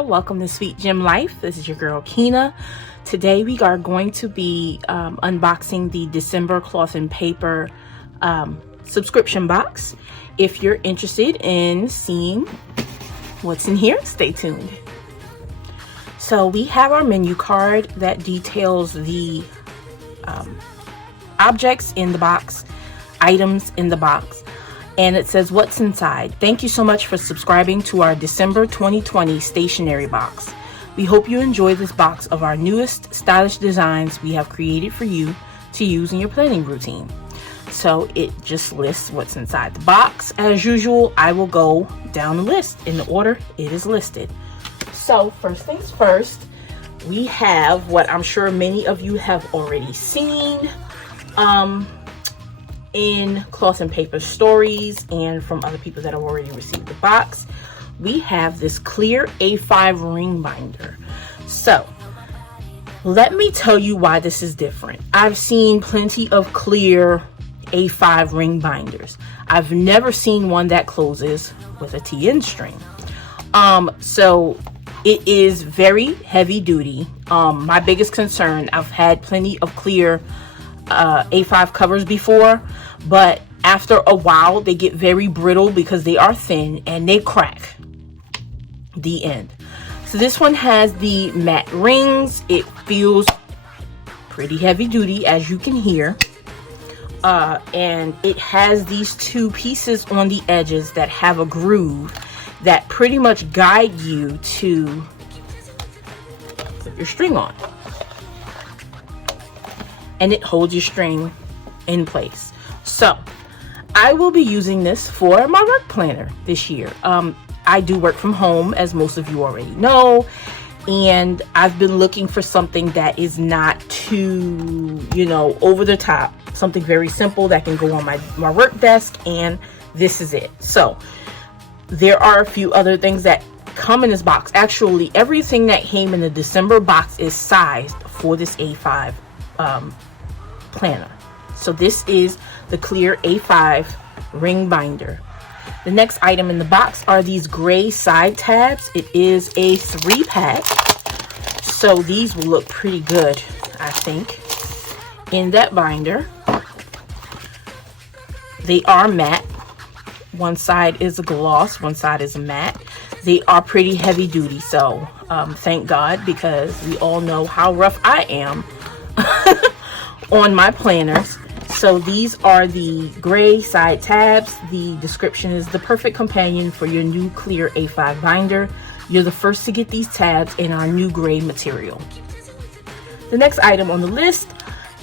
there. Welcome to Sweet Gem Life. This is your girl Kina. Today we are going to be unboxing the December cloth and paper subscription box. If you're interested in seeing what's in here, stay tuned. So we have our menu card that details the objects in the box, items in the box, and it says what's inside. Thank you so much for subscribing to our December 2020 stationery box. We hope you enjoy this box of our newest stylish designs we have created for you to use in your planning routine. So it just lists what's inside the box. As usual, I will go down the list in the order it is listed. So first things first, we have what I'm sure many of you have already seen in cloth and paper stories and from other people that have already received the box. We have this clear A5 ring binder. So let me tell you why this is different. I've seen plenty of clear A5 ring binders. I've never seen one that closes with a TN string. So it is very heavy duty. My biggest concern, I've had plenty of clear A5 covers before, but after a while they get very brittle because they are thin and they crack the end. So this one has the matte rings. It feels pretty heavy duty, as you can hear, and it has these two pieces on the edges that have a groove that pretty much guide you to put your string on, and it holds your string in place. So I will be using this for my work planner this year. I do work from home, as most of you already know, and I've been looking for something that is not too, over the top, something very simple that can go on my work desk, and this is it. So there are a few other things that come in this box. Actually, everything that came in the December box is sized for this A5 planner. So this is the clear A5 ring binder. The next item in the box are these gray side tabs. It is a 3-pack. So these will look pretty good, I think, in that binder. They are matte. One side is a gloss, one side is a matte. They are pretty heavy duty, so thank God, because we all know how rough I am on my planners. So these are the gray side tabs. The description is the perfect companion for your new clear A5 binder. You're the first to get these tabs in our new gray material. The next item on the list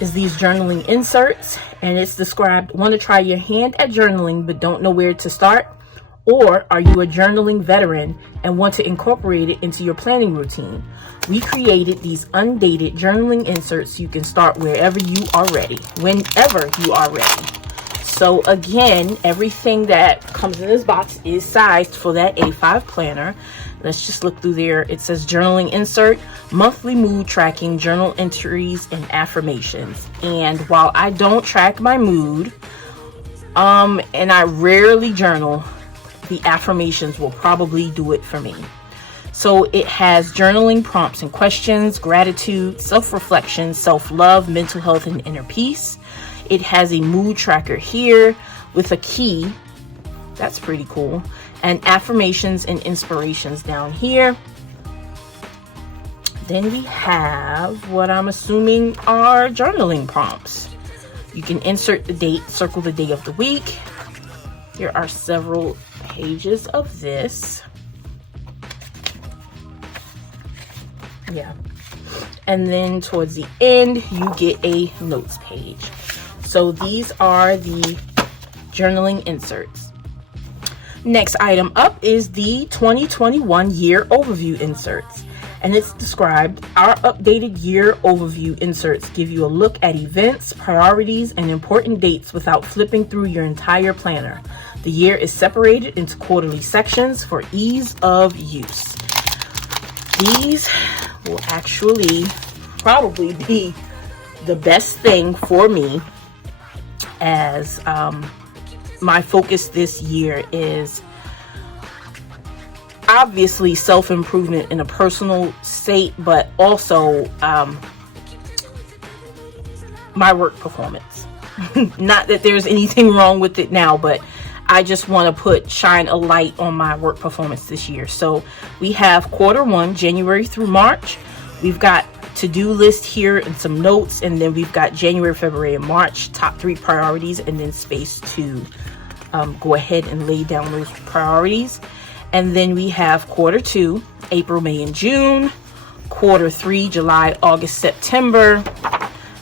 is these journaling inserts, and it's described: want to try your hand at journaling but don't know where to start? Or are you a journaling veteran and want to incorporate it into your planning routine? We created these undated journaling inserts. You can start wherever you are ready, whenever you are ready. So again, everything that comes in this box is sized for that A5 planner. Let's just look through there. It says journaling insert, monthly mood tracking, journal entries, and affirmations. And while I don't track my mood, and I rarely journal, the affirmations will probably do it for me. So it has journaling prompts and questions, gratitude, self-reflection, self-love, mental health, and inner peace. It has a mood tracker here with a key. That's pretty cool. And affirmations and inspirations down here. Then we have what I'm assuming are journaling prompts. You can insert the date, circle the day of the week. There are several pages of this. Yeah. And then towards the end, you get a notes page. So these are the journaling inserts. Next item up is the 2021 year overview inserts. And it's described: our updated year overview inserts give you a look at events, priorities, and important dates without flipping through your entire planner. The year is separated into quarterly sections for ease of use. These will actually probably be the best thing for me, as my focus this year is obviously self-improvement in a personal state, but also my work performance. Not that there's anything wrong with it now, but I just want to shine a light on my work performance this year. So we have Q1, January through March. We've got to-do list here and some notes, and then we've got January, February, and March, top 3 priorities, and then space to go ahead and lay down those priorities. And then we have Q2, April, May, and June, Q3, July, August, September,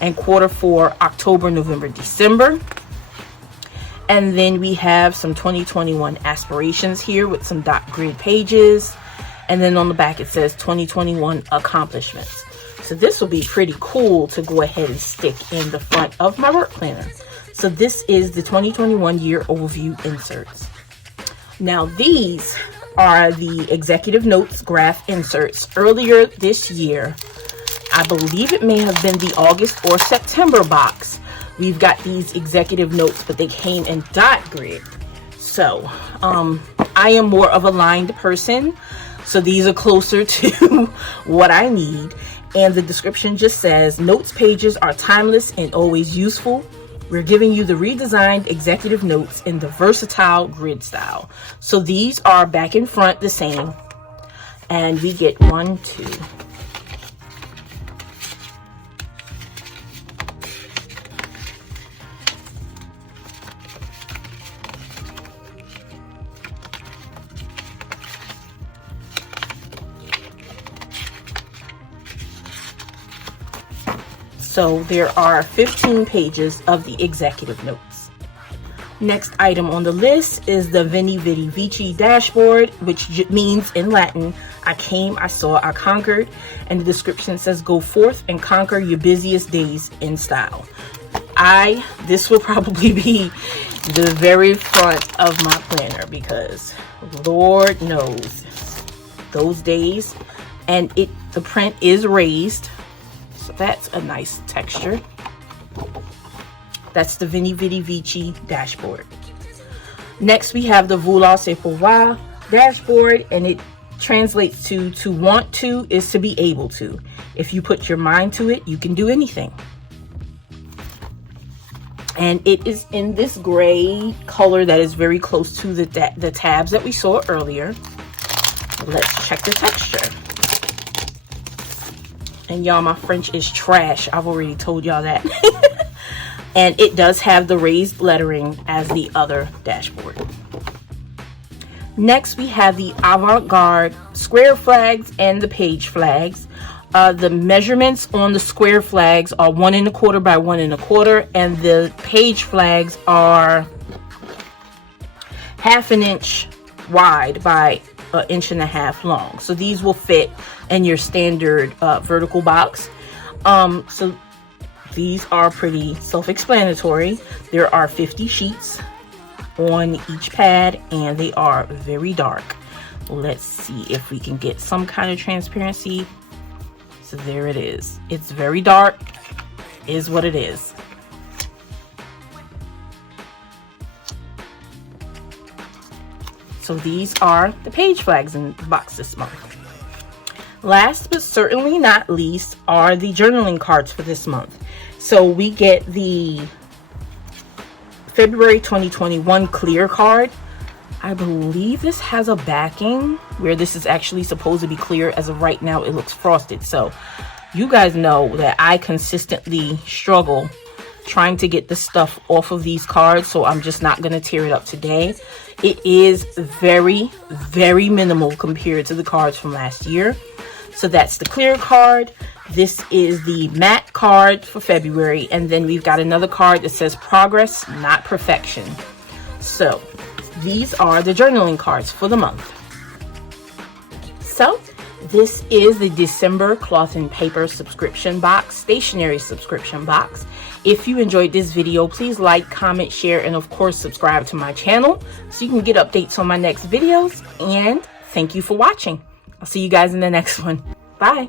and Q4, October, November, December. And then we have some 2021 aspirations here with some dot grid pages. And then on the back it says 2021 accomplishments. So this will be pretty cool to go ahead and stick in the front of my work planner. So this is the 2021 year overview inserts. Now these are the executive notes graph inserts. Earlier this year, I believe it may have been the August or September box, we've got these executive notes, but they came in dot grid. So I am more of a lined person, so these are closer to what I need. And the description just says, notes pages are timeless and always useful. We're giving you the redesigned executive notes in the versatile grid style. So these are back and front the same, and we get 1, 2. So there are 15 pages of the executive notes. Next item on the list is the Veni Vidi Vici dashboard, which means in Latin, I came, I saw, I conquered. And the description says, go forth and conquer your busiest days in style. This will probably be the very front of my planner, because Lord knows those days. And the print is raised. So that's a nice texture. That's the Veni Vidi Vici dashboard. Next, we have the Volatile Wow dashboard, and it translates to want to is to be able to. If you put your mind to it, you can do anything. And it is in this gray color that is very close to the tabs that we saw earlier. Let's check the texture. And y'all, my French is trash. I've already told y'all that. And it does have the raised lettering as the other dashboard. Next, we have the Avantgarde square flags and the page flags. The measurements on the square flags are 1 1/4 by 1 1/4, and the page flags are 1/2 inch wide by 1.5 inches long. So these will fit in your standard vertical box. So these are pretty self-explanatory. There are 50 sheets on each pad, and they are very dark. Let's see if we can get some kind of transparency. So there it is. It's very dark, is what it is. So these are the page flags in the box this month. Last but certainly not least are the journaling cards for this month. So we get the February 2021 clear card. I believe this has a backing where this is actually supposed to be clear. As of right now, it looks frosted. So you guys know that I consistently struggle trying to get the stuff off of these cards, so I'm just not going to tear it up today. It is very, very minimal compared to the cards from last year. So that's the clear card. This is the matte card for February, and then we've got another card that says progress, not perfection. So these are the journaling cards for the month. So this is the December cloth and paper subscription box, stationery subscription box. If you enjoyed this video, please like, comment, share, and of course subscribe to my channel so you can get updates on my next videos. And thank you for watching. I'll see you guys in the next one. Bye.